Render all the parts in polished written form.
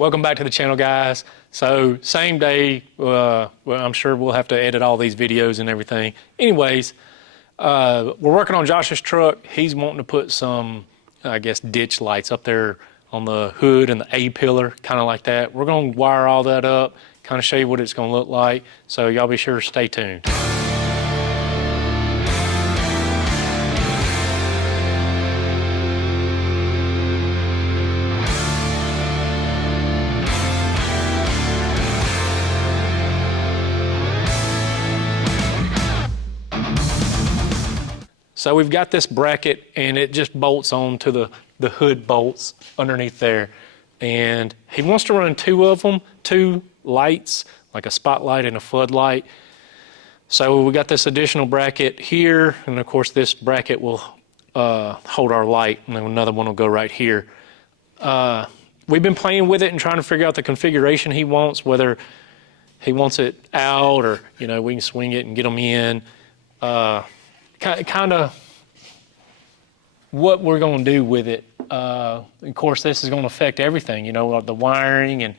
Welcome back to the channel, guys. So same day, well, I'm sure we'll have to edit all these videos and everything. Anyways, we're working on Josh's truck. He's wanting to put some, I guess, ditch lights up there on the hood and the A-pillar, kind of like that. We're going to wire all that up, kind of show you what it's going to look like. So y'all be sure to stay tuned. So we've got this bracket and it just bolts on to the hood bolts underneath there. And he wants to run two of them, two lights, like a spotlight and a floodlight. So we got this additional bracket here, and of course this bracket will hold our light, and then another one will go right here. We've been playing with it and trying to figure out the configuration he wants, whether he wants it out or, you know, we can swing it and get them in. Kind of what we're going to do with it. Of course, this is going to affect everything, you know, the wiring and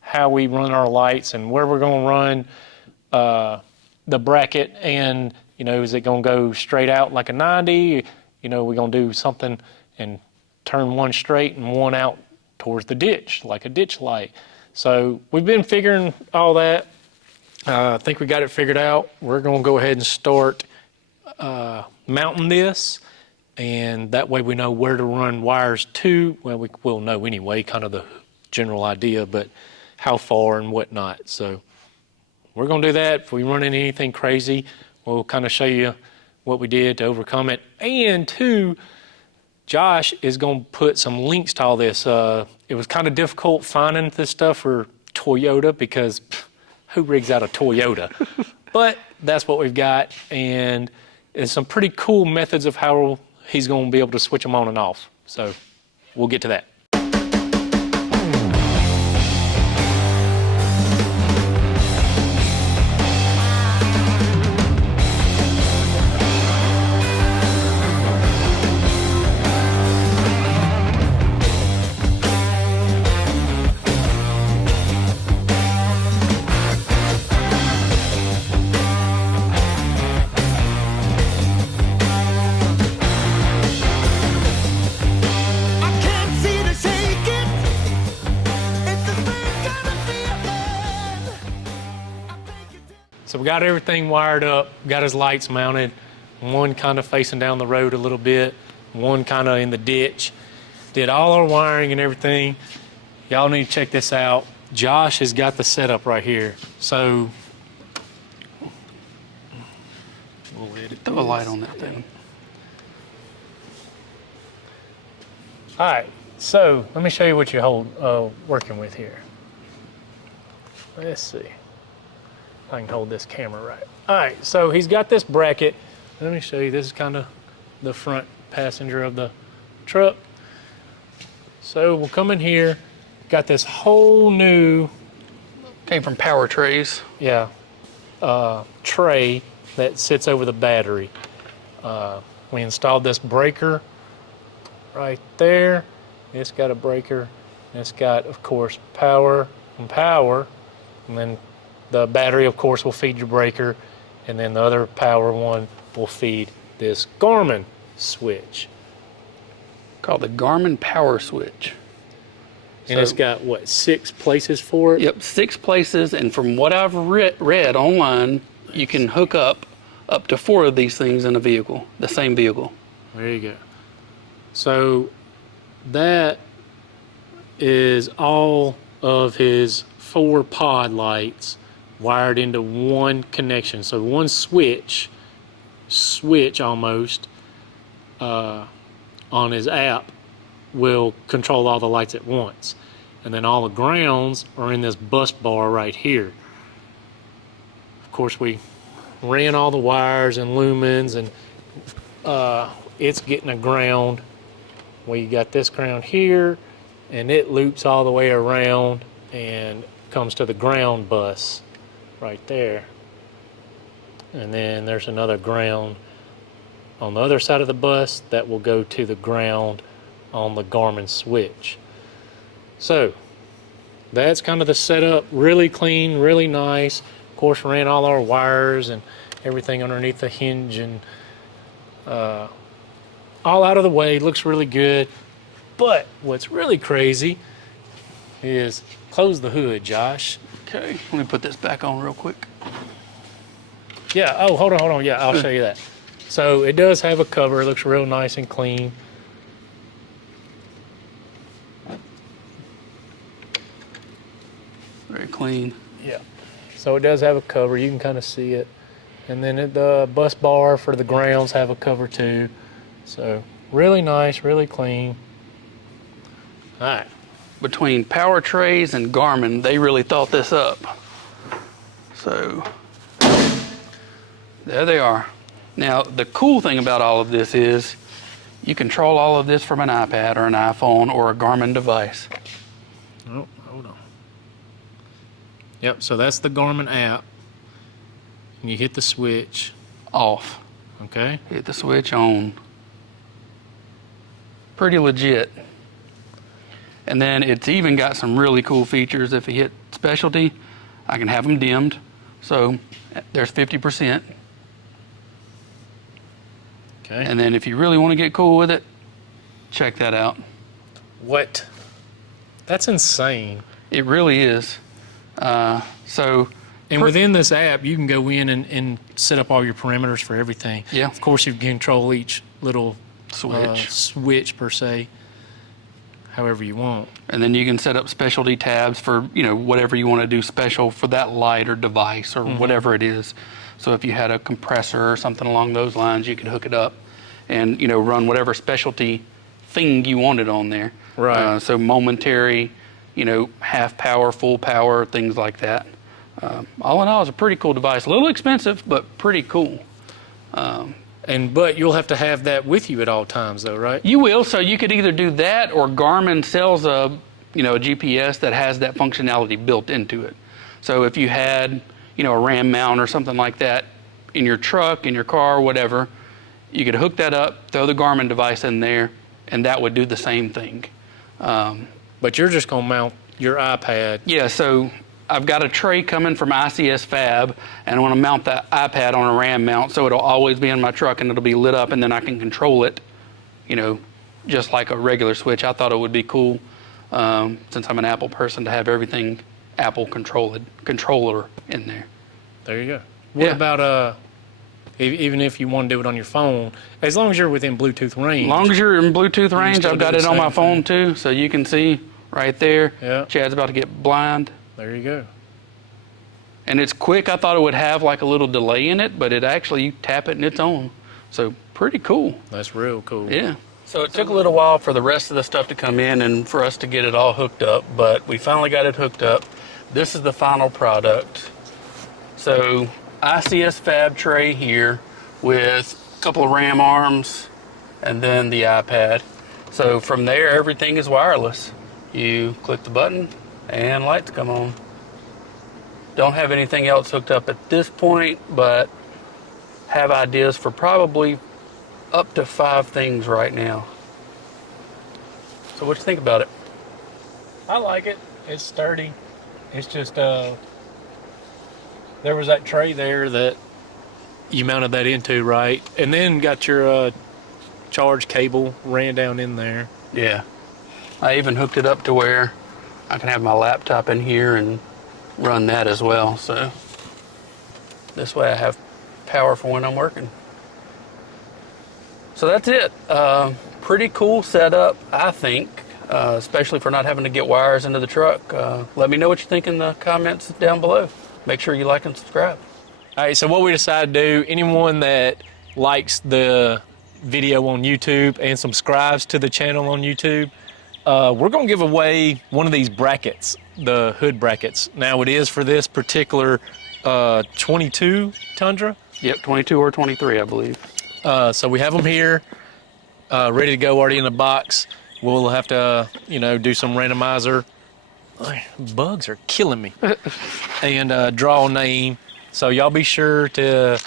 how we run our lights and where we're going to run the bracket. And, you know, is it going to go straight out like a 90? You know, we're going to do something and turn one straight and one out towards the ditch, like a ditch light. So we've been figuring all that. I think we got it figured out. We're going to go ahead and start mounting this, and that way we know where to run wires to. Well, we will know anyway, kind of the general idea, but how far and whatnot. So we're going to do that. If we run into anything crazy, we'll kind of show you what we did to overcome it. And two, Josh is going to put some links to all this. It was kind of difficult finding this stuff for Toyota because who rigs out a Toyota? But that's what we've got, and it's some pretty cool methods of how he's going to be able to switch them on and off. So we'll get to that. So we got everything wired up, got his lights mounted, one kind of facing down the road a little bit, one kind of in the ditch. Did all our wiring and everything. Y'all need to check this out. Josh has got the setup right here. So we'll edit Throw a light on that thing. All right, so let me show you what you're working with here. Let's see. I can hold this camera right. All right, so he's got this bracket. Let me show you, this is kind of the front passenger of the truck. So we'll come in here, got this whole new... Came from Power Trays. Yeah, tray that sits over the battery. We installed this breaker right there. It's got a breaker. It's got, of course, power, and then the battery, of course, will feed your breaker, and then the other power one will feed this Garmin switch. Called the Garmin Power Switch. And it's got, what, 6 places for it? Yep, 6 places, and from what I've read online, you can hook up to 4 of these things in a vehicle, the same vehicle. There you go. So that is all of his 4 pod lights wired into one connection. So one switch almost on his app will control all the lights at once. And then all the grounds are in this bus bar right here. Of course, we ran all the wires and lumens, and it's getting a ground. We got this ground here, and it loops all the way around and comes to the ground bus right there. And then there's another ground on the other side of the bus that will go to the ground on the Garmin switch. So that's kind of the setup. Really clean, really nice. Of course, ran all our wires and everything underneath the hinge and all out of the way. Looks really good. But what's really crazy is close the hood, Josh. Okay, let me put this back on real quick. Yeah, oh, hold on. Yeah, I'll show you that. So it does have a cover. It looks real nice and clean. Very clean. Yeah. So it does have a cover. You can kind of see it. And then the bus bar for the grounds have a cover too. So really nice, really clean. All right. Between Power Trays and Garmin, they really thought this up. So there they are. Now, the cool thing about all of this is you control all of this from an iPad or an iPhone or a Garmin device. Oh, hold on. Yep, so that's the Garmin app. And you hit the switch. Off. Okay. Hit the switch on. Pretty legit. And then it's even got some really cool features. If you hit specialty, I can have them dimmed. So there's 50%. Okay. And then if you really want to get cool with it, check that out. What? That's insane. It really is. And within this app, you can go in and set up all your parameters for everything. Yeah. Of course, you can control each little switch per se, however you want. And then you can set up specialty tabs for, whatever you want to do special for that light or device or whatever it is. So if you had a compressor or something along those lines, you could hook it up and, run whatever specialty thing you wanted on there. Right. So momentary, half power, full power, things like that. All in all, it's a pretty cool device. A little expensive, but pretty cool. But you'll have to have that with you at all times, though, right? You will. So you could either do that, or Garmin sells a GPS that has that functionality built into it. So if you had, a RAM mount or something like that in your truck, in your car, whatever, you could hook that up, throw the Garmin device in there, and that would do the same thing. But you're just going to mount your iPad. Yeah. So I've got a tray coming from ICS Fab, and I want to mount the iPad on a RAM mount, so it'll always be in my truck and it'll be lit up, and then I can control it, just like a regular switch. I thought it would be cool, since I'm an Apple person, to have everything Apple controller in there. There you go. What about even if you want to do it on your phone, as long as you're within Bluetooth range? As long as you're in Bluetooth range, I've got it on my phone too, so you can see right there. Yeah. Chad's about to get blind. There you go. And it's quick. I thought it would have like a little delay in it, but it actually, you tap it and it's on. So pretty cool. That's real cool. Yeah. So it took a little while for the rest of the stuff to come in and for us to get it all hooked up, but we finally got it hooked up. This is the final product. So ICS Fab tray here with a couple of RAM arms and then the iPad. So from there, everything is wireless. You click the button and lights come on. Don't have anything else hooked up at this point, but have ideas for probably up to 5 things right now. So what you think about it? I like it. It's sturdy. It's just there was that tray there that you mounted that into, right? And then got your charge cable ran down in there. Yeah. I even hooked it up to where I can have my laptop in here and run that as well. So this way I have power for when I'm working. So that's it. Pretty cool setup, I think, especially for not having to get wires into the truck. Let me know what you think in the comments down below. Make sure you like and subscribe. All right, so what we decided to do, anyone that likes the video on YouTube and subscribes to the channel on YouTube, we're going to give away one of these brackets, the hood brackets. Now it is for this particular 22 Tundra. Yep, 22 or 23, I believe. So we have them here, ready to go, already in the box. We'll have to, do some randomizer. Bugs are killing me. And draw a name. So y'all be sure to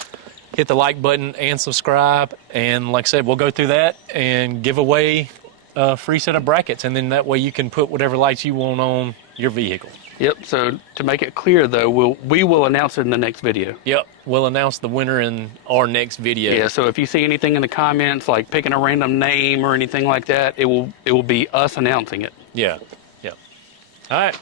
hit the like button and subscribe. And like I said, we'll go through that and give away a free set of brackets. And then that way you can put whatever lights you want on your vehicle. Yep. So to make it clear, though, we will announce it in the next video. Yep, we'll announce the winner in our next video. Yeah. So if you see anything in the comments, like picking a random name or anything like that, it will be us announcing it. Yeah, yeah. All right.